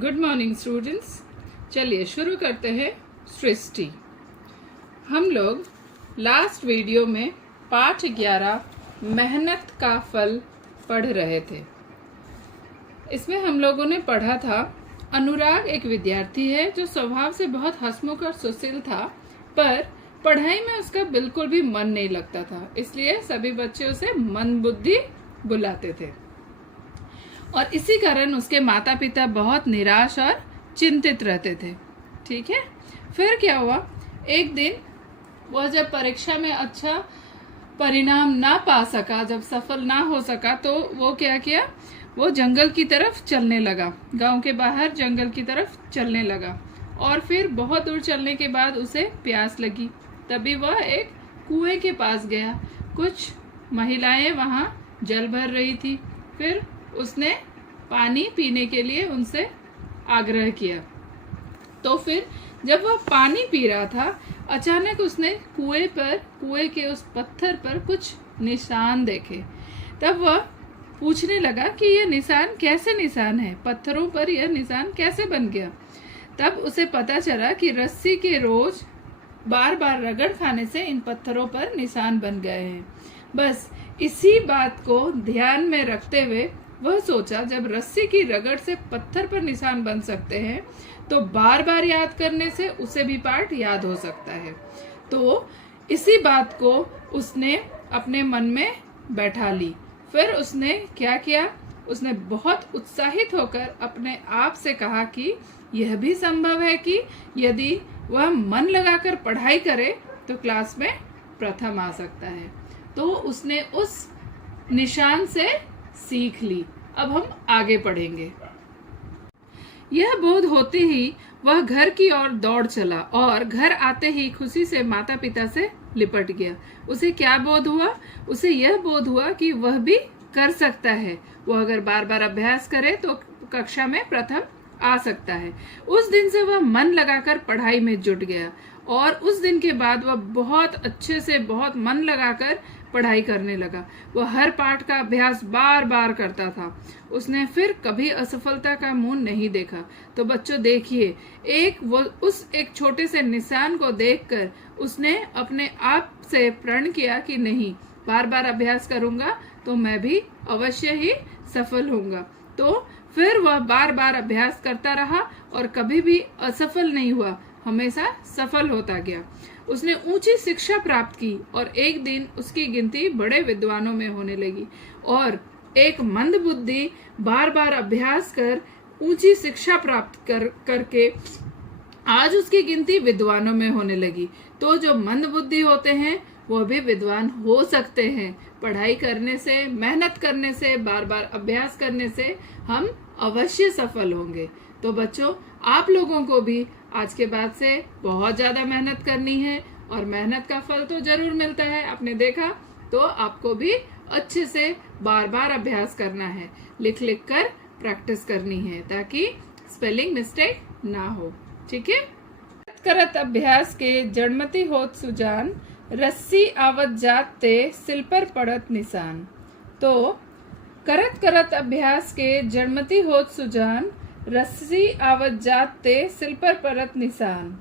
Good morning students. चलिए शुरू करते हैं सृष्टि। हम लोग लास्ट वीडियो में पाठ 11 मेहनत का फल पढ़ रहे थे। इसमें हम लोगों ने पढ़ा था अनुराग एक विद्यार्थी है जो स्वभाव से बहुत हंसमुख और सुशील था, पर पढ़ाई में उसका बिल्कुल भी मन नहीं लगता था, इसलिए सभी बच्चे उसे मंदबुद्धि बुलाते थे और इसी कारण उसके माता पिता बहुत निराश और चिंतित रहते थे। ठीक है, फिर क्या हुआ, एक दिन वह जब परीक्षा में अच्छा परिणाम ना पा सका, जब सफल ना हो सका, तो वो क्या किया, वो जंगल की तरफ चलने लगा, गांव के बाहर जंगल की तरफ चलने लगा। और फिर बहुत दूर चलने के बाद उसे प्यास लगी, तभी वह एक कुएं के पास गया। कुछ महिलाएं वहां जल भर रही थी, फिर उसने पानी पीने के लिए उनसे आग्रह किया। तो फिर जब वह पानी पी रहा था, अचानक उसने कुएं के उस पत्थर पर कुछ निशान देखे। तब वह पूछने लगा कि यह निशान कैसे निशान है, पत्थरों पर यह निशान कैसे बन गया। तब उसे पता चला कि रस्सी के रोज बार बार रगड़ खाने से इन पत्थरों पर निशान बन गए हैं। बस इसी बात को ध्यान में रखते हुए वह सोचा, जब रस्सी की रगड़ से पत्थर पर निशान बन सकते हैं तो बार बार याद करने से उसे भी पाठ याद हो सकता है। तो इसी बात को उसने अपने मन में बैठा ली। फिर उसने क्या किया, उसने बहुत उत्साहित होकर अपने आप से कहा कि यह भी संभव है कि यदि वह मन लगाकर पढ़ाई करे तो क्लास में प्रथम आ सकता है। तो उसने उस निशान से सीख ली। अब हम आगे पढ़ेंगे। यह बोध होते ही वह घर की ओर दौड़ चला और घर आते ही खुशी से माता पिता से लिपट गया। उसे क्या बोध हुआ, उसे यह बोध हुआ कि वह भी कर सकता है। वह अगर बार बार अभ्यास करे तो कक्षा में प्रथम आ सकता है। उस दिन से वह मन लगाकर पढ़ाई में जुट गया और उस दिन के बाद वह बहुत अच्छे से, बहुत मन लगाकर पढ़ाई करने लगा। वह हर पाठ का अभ्यास बार बार करता था। उसने फिर कभी असफलता का मुंह नहीं देखा। तो बच्चों देखिए, एक छोटे से निशान को देखकर उसने अपने आप से प्रण किया कि नहीं, बार बार अभ्यास करूंगा तो मैं भी अवश्य ही सफल होऊंगा। तो फिर वह बार बार अभ्यास करता रहा और कभी भी असफल नहीं हुआ, हमेशा सफल होता गया। उसने ऊंची शिक्षा प्राप्त की और एक दिन उसकी गिनती बड़े विद्वानों में होने लगी और एक मंदबुद्धि बार बार अभ्यास कर ऊंची शिक्षा प्राप्त करके आज उसकी गिनती विद्वानों में होने लगी। तो जो मंदबुद्धि होते हैं वो भी विद्वान हो सकते हैं। पढ़ाई करने से, मेहनत करने से, बार बार अभ्यास करने से हम अवश्य सफल होंगे। तो बच्चों, आप लोगों को भी आज के बाद से बहुत ज्यादा मेहनत करनी है और मेहनत का फल तो जरूर मिलता है। आपने देखा, तो आपको भी अच्छे से बार बार अभ्यास करना है, लिख लिख कर प्रैक्टिस करनी है ताकि स्पेलिंग मिस्टेक ना हो। ठीक है। करत अभ्यास के जड़मती होत सुजान, रस्सी आवत जात ते सिल पर पड़त निशान। तो करत करत अभ्यास के जड़मती होत सुजान, रस्सी आवत जात ते सिल पर पड़त निशान।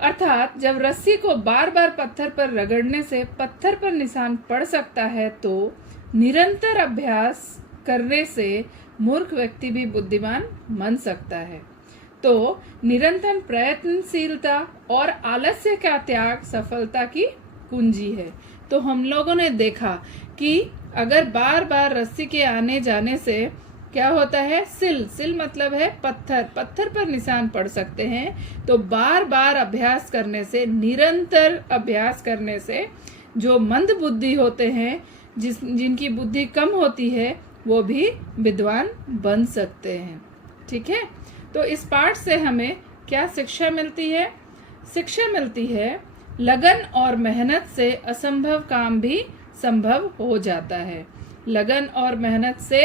अर्थात जब रस्सी को बार बार पत्थर पर रगड़ने से पत्थर पर निशान पड़ सकता है, तो निरंतर अभ्यास करने से मूर्ख व्यक्ति भी बुद्धिमान बन सकता है। तो निरंतर प्रयत्नशीलता और आलस्य का त्याग सफलता की कुंजी है। तो हम लोगों ने देखा कि अगर बार बार रस्सी के आने जाने से क्या होता है, सिल मतलब है पत्थर पर निशान पड़ सकते हैं। तो बार बार अभ्यास करने से, निरंतर अभ्यास करने से जो मंद बुद्धि होते हैं, जिनकी बुद्धि कम होती है, वो भी विद्वान बन सकते हैं। ठीक है। तो इस पाठ से हमें क्या शिक्षा मिलती है? शिक्षा मिलती है लगन और मेहनत से असंभव काम भी संभव हो जाता है। लगन और मेहनत से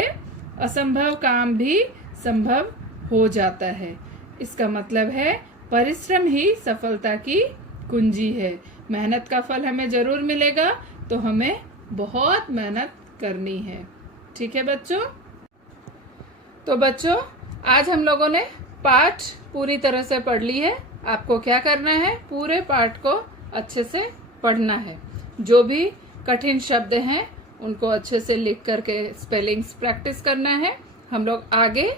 असंभव काम भी संभव हो जाता है। इसका मतलब है परिश्रम ही सफलता की कुंजी है। मेहनत का फल हमें जरूर मिलेगा, तो हमें बहुत मेहनत करनी है। ठीक है बच्चों। तो बच्चों, आज हम लोगों ने पाठ पूरी तरह से पढ़ ली है। आपको क्या करना है, पूरे पाठ को अच्छे से पढ़ना है। जो भी कठिन शब्द हैं उनको अच्छे से लिख करके स्पेलिंग्स प्रैक्टिस करना है। हम लोग आगे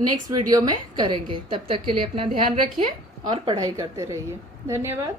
नेक्स्ट वीडियो में करेंगे। तब तक के लिए अपना ध्यान रखिए और पढ़ाई करते रहिए। धन्यवाद।